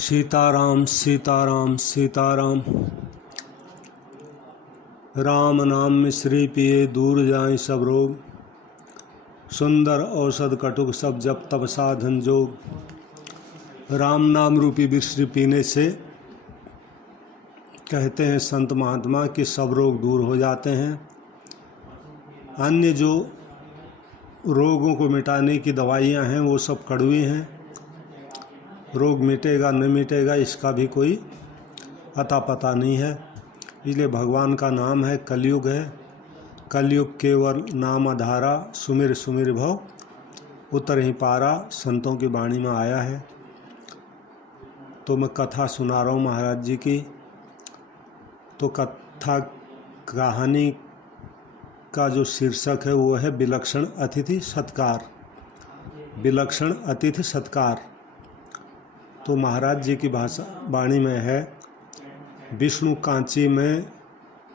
सीताराम सीताराम सीताराम। राम नाम मिश्री पिए दूर जाएं सब रोग, सुंदर औषध कटुक सब जप तप साधन जोग। राम नाम रूपी मिश्री पीने से कहते हैं संत महात्मा कि सब रोग दूर हो जाते हैं। अन्य जो रोगों को मिटाने की दवाइयाँ हैं वो सब कड़वी हैं। रोग मिटेगा न मिटेगा इसका भी कोई अता पता नहीं है। इसलिए भगवान का नाम है, कलयुग है। कलयुग केवल नाम आधारा, सुमिर सुमिर भव उतर ही पारा, संतों की वाणी में आया है। तो मैं कथा सुना रहा हूँ महाराज जी की। तो कथा कहानी का जो शीर्षक है वो है विलक्षण अतिथि सत्कार। विलक्षण अतिथि सत्कार। तो महाराज जी की भाषा वाणी में है, विष्णु कांची में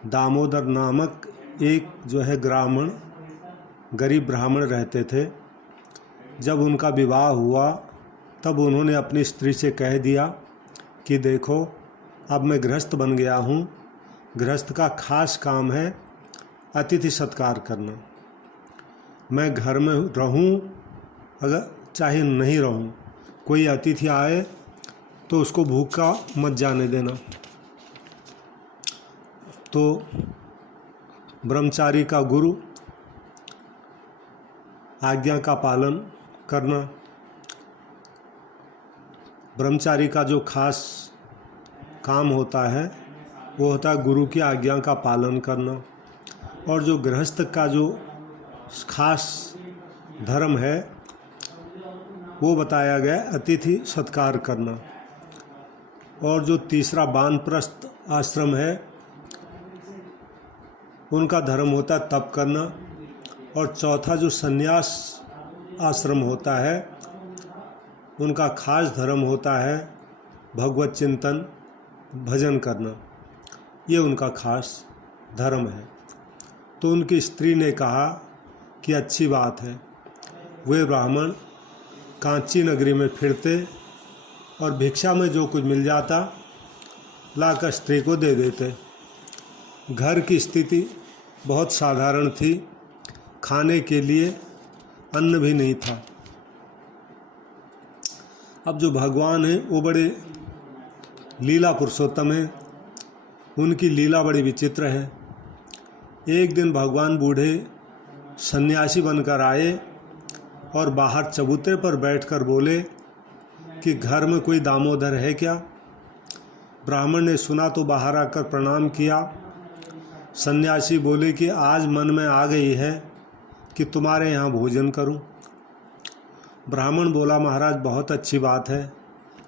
दामोदर नामक एक जो है ग्रामीण गरीब ब्राह्मण रहते थे। जब उनका विवाह हुआ तब उन्होंने अपनी स्त्री से कह दिया कि देखो अब मैं गृहस्थ बन गया हूँ। गृहस्थ का खास काम है अतिथि सत्कार करना। मैं घर में रहूँ अगर चाहे नहीं रहूँ, कोई अतिथि आए तो उसको भूखा मत जाने देना। तो ब्रह्मचारी का गुरु, आज्ञा का पालन करना। ब्रह्मचारी का जो खास काम होता है वो होता है गुरु की आज्ञा का पालन करना। और जो गृहस्थ का जो खास धर्म है वो बताया गया अतिथि सत्कार करना। और जो तीसरा वानप्रस्थ आश्रम है उनका धर्म होता है तप करना। और चौथा जो संन्यास आश्रम होता है उनका खास धर्म होता है भगवत चिंतन भजन करना। ये उनका खास धर्म है। तो उनकी स्त्री ने कहा कि अच्छी बात है। वे ब्राह्मण कांची नगरी में फिरते और भिक्षा में जो कुछ मिल जाता लाकर स्त्री को दे देते। घर की स्थिति बहुत साधारण थी, खाने के लिए अन्न भी नहीं था। अब जो भगवान हैं वो बड़े लीला पुरुषोत्तम हैं। उनकी लीला बड़ी विचित्र है। एक दिन भगवान बूढ़े सन्यासी बनकर आए और बाहर चबूतरे पर बैठकर बोले कि घर में कोई दामोदर है क्या। ब्राह्मण ने सुना तो बाहर आकर प्रणाम किया। सन्यासी बोले कि आज मन में आ गई है कि तुम्हारे यहाँ भोजन करूं। ब्राह्मण बोला महाराज बहुत अच्छी बात है,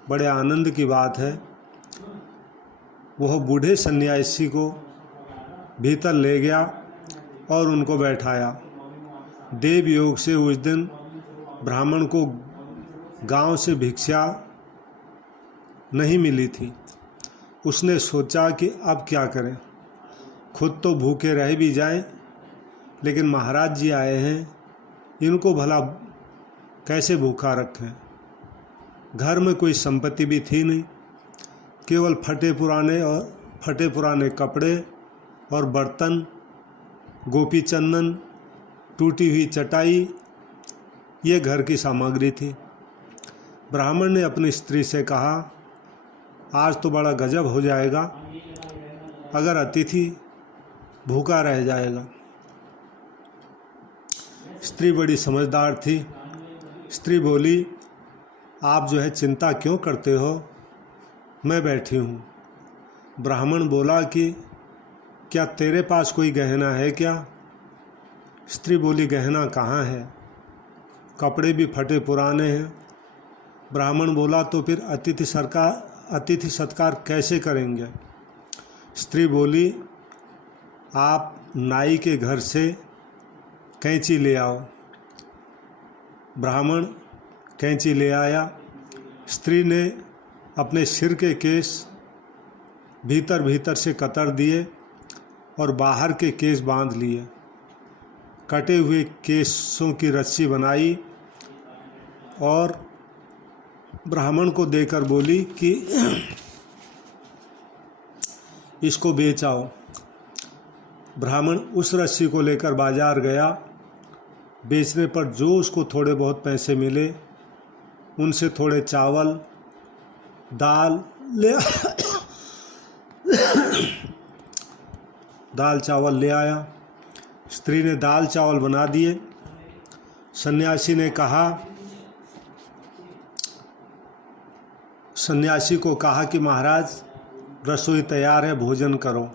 बड़े आनंद की बात है। वह बूढ़े सन्यासी को भीतर ले गया और उनको बैठाया। देव योग से उस दिन ब्राह्मण को गांव से भिक्षा नहीं मिली थी। उसने सोचा कि अब क्या करें, खुद तो भूखे रह भी जाएं, लेकिन महाराज जी आए हैं, इनको भला कैसे भूखा रखें। घर में कोई संपत्ति भी थी नहीं, केवल फटे पुराने कपड़े और बर्तन, गोपी चंदन, टूटी हुई चटाई, ये घर की सामग्री थी। ब्राह्मण ने अपनी स्त्री से कहा आज तो बड़ा गजब हो जाएगा अगर अतिथि भूखा रह जाएगा। स्त्री बड़ी समझदार थी। स्त्री बोली आप जो है चिंता क्यों करते हो, मैं बैठी हूँ। ब्राह्मण बोला कि क्या तेरे पास कोई गहना है क्या। स्त्री बोली गहना कहाँ है, कपड़े भी फटे पुराने हैं। ब्राह्मण बोला तो फिर अतिथि सत्कार कैसे करेंगे। स्त्री बोली आप नाई के घर से कैंची ले आओ। ब्राह्मण कैंची ले आया। स्त्री ने अपने सिर के केस भीतर भीतर से कतर दिए और बाहर के केस बांध लिए। कटे हुए केसों की रस्सी बनाई और ब्राह्मण को देकर बोली कि इसको बेच आओ। ब्राह्मण उस रस्सी को लेकर बाजार गया। बेचने पर जो उसको थोड़े बहुत पैसे मिले उनसे थोड़े चावल दाल दाल चावल ले आया। स्त्री ने दाल चावल बना दिए। सन्यासी को कहा कि महाराज रसोई तैयार है, भोजन करो।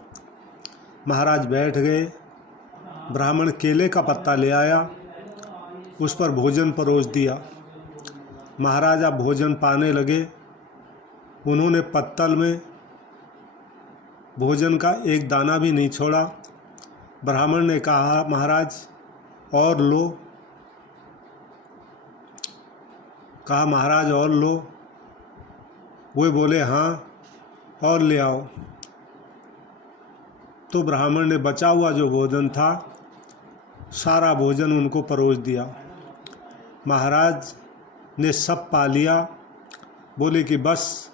महाराज बैठ गए। ब्राह्मण केले का पत्ता ले आया, उस पर भोजन परोस दिया। महाराज अब भोजन पाने लगे। उन्होंने पत्तल में भोजन का एक दाना भी नहीं छोड़ा। ब्राह्मण ने कहा महाराज और लो। कहा महाराज और लो। वे बोले हाँ और ले आओ। तो ब्राह्मण ने बचा हुआ जो भोजन था सारा भोजन उनको परोस दिया। महाराज ने सब पा लिया। बोले कि बस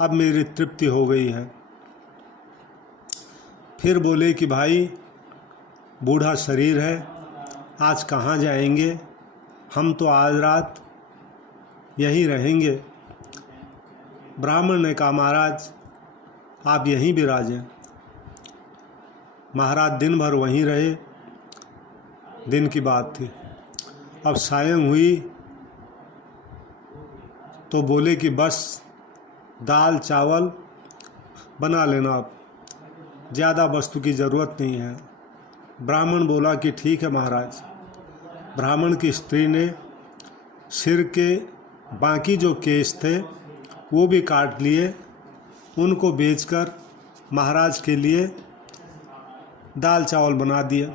अब मेरी तृप्ति हो गई है। फिर बोले कि भाई बूढ़ा शरीर है, आज कहाँ जाएंगे, हम तो आज रात यहीं रहेंगे। ब्राह्मण ने कहा महाराज आप यहीं विराजें। महाराज दिन भर वहीं रहे। दिन की बात थी। अब सायं हुई तो बोले कि बस दाल चावल बना लेना, आप ज़्यादा वस्तु की ज़रूरत नहीं है। ब्राह्मण बोला कि ठीक है महाराज। ब्राह्मण की स्त्री ने सिर के बाकी जो केश थे वो भी काट लिए, उनको बेचकर महाराज के लिए दाल चावल बना दिया।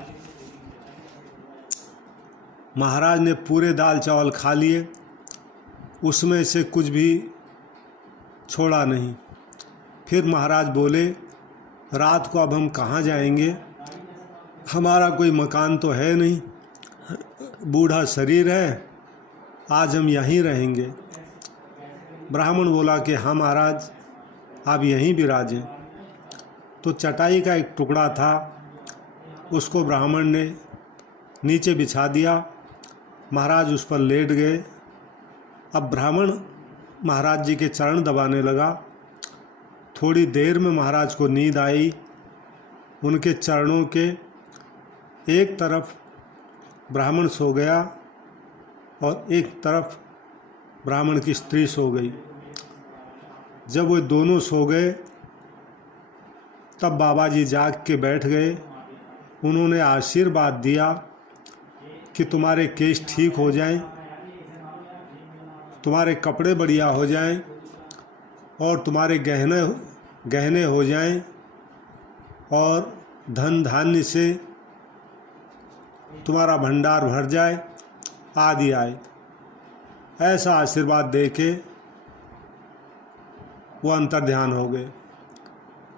महाराज ने पूरे दाल चावल खा लिए, उसमें से कुछ भी छोड़ा नहीं। फिर महाराज बोले रात को अब हम कहाँ जाएंगे, हमारा कोई मकान तो है नहीं, बूढ़ा शरीर है, आज हम यहीं रहेंगे। ब्राह्मण बोला कि हाँ महाराज आप यहीं विराजें। तो चटाई का एक टुकड़ा था, उसको ब्राह्मण ने नीचे बिछा दिया। महाराज उस पर लेट गए। अब ब्राह्मण महाराज जी के चरण दबाने लगा। थोड़ी देर में महाराज को नींद आई। उनके चरणों के एक तरफ ब्राह्मण सो गया और एक तरफ ब्राह्मण की स्त्री सो गई। जब वे दोनों सो गए तब बाबा जी जाग के बैठ गए। उन्होंने आशीर्वाद दिया कि तुम्हारे केश ठीक हो जाएं, तुम्हारे कपड़े बढ़िया हो जाएं और तुम्हारे गहने हो जाएं और धन धान्य से तुम्हारा भंडार भर जाए आदि आए। ऐसा आशीर्वाद देके वो अंतर्ध्यान हो गए।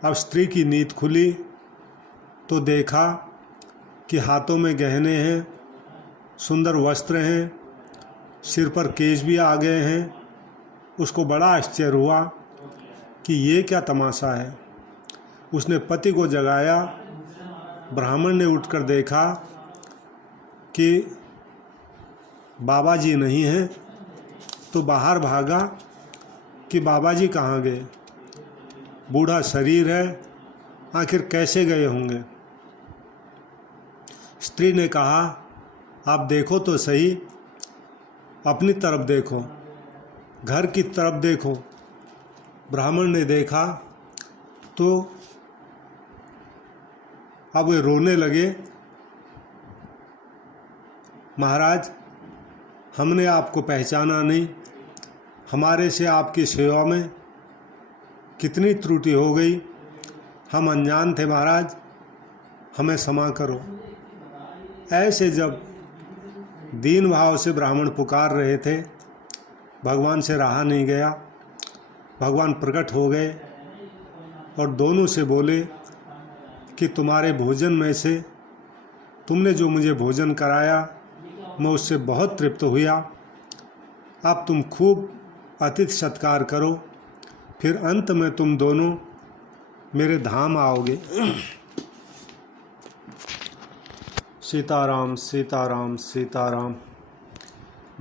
अब स्त्री की नींद खुली तो देखा कि हाथों में गहने हैं, सुंदर वस्त्र हैं, सिर पर केश भी आ गए हैं। उसको बड़ा आश्चर्य हुआ कि ये क्या तमाशा है। उसने पति को जगाया। ब्राह्मण ने उठकर देखा कि बाबा जी नहीं हैं, तो बाहर भागा कि बाबा जी कहाँ गए, बूढ़ा शरीर है, आखिर कैसे गए होंगे। स्त्री ने कहा आप देखो तो सही, अपनी तरफ देखो, घर की तरफ देखो। ब्राह्मण ने देखा तो अब वे रोने लगे। महाराज हमने आपको पहचाना नहीं, हमारे से आपकी सेवा में कितनी त्रुटि हो गई, हम अनजान थे महाराज, हमें क्षमा करो। ऐसे जब दीन भाव से ब्राह्मण पुकार रहे थे, भगवान से रहा नहीं गया। भगवान प्रकट हो गए और दोनों से बोले कि तुम्हारे भोजन में से तुमने जो मुझे भोजन कराया मैं उससे बहुत तृप्त हुआ। अब तुम खूब अतिथि सत्कार करो, फिर अंत में तुम दोनों मेरे धाम आओगे। सीताराम सीताराम सीताराम।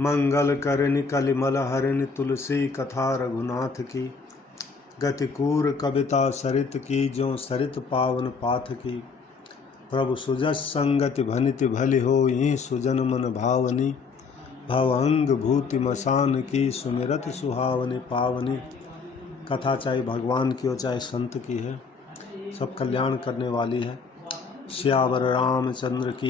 मंगल करनि कलिमल हरिनि तुलसी कथा रघुनाथ की। गतिकूर कविता सरित की, जो सरित पावन पाथ की। प्रभु सुजस संगति भनिति भली हो, यही सुजन मन भावनी। भवंग भूति मसान की, सुमिरत सुहावनी पावनी। कथा चाहे भगवान की हो चाहे संत की है, सब कल्याण करने वाली है। श्यावर रामचंद्र की